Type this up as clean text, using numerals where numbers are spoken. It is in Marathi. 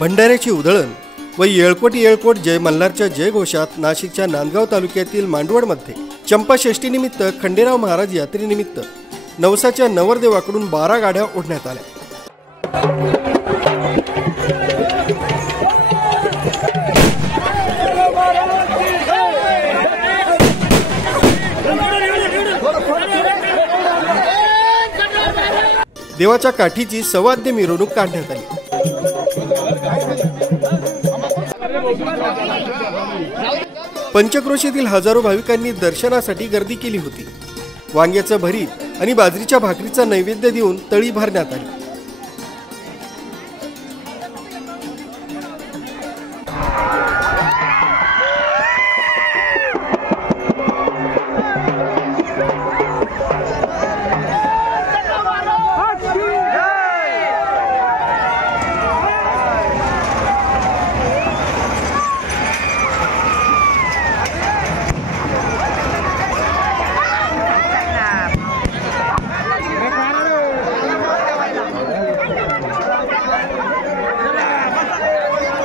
भंडाऱ्याची उधळण व येळकोट येळकोट जय मल्हारच्या जयघोषात नाशिकच्या नांदगाव तालुक्यातील मांडवडमध्ये चंपाषष्ठीनिमित्त खंडेराव महाराज यात्रेनिमित्त नवसाच्या नवरदेवाकडून 12 गाड्या ओढण्यात आल्या। देवाच्या काठीची सवाद्य मिरवणूक काढण्यात आली। पंचक्रोशीतील हजारो भाविकांनी दर्शनासाठी गर्दी केली होती। वांग्याचं भरीत आणि बाजरीच्या भाकरीचा नैवेद्य देऊन तळी भरण्यात आली।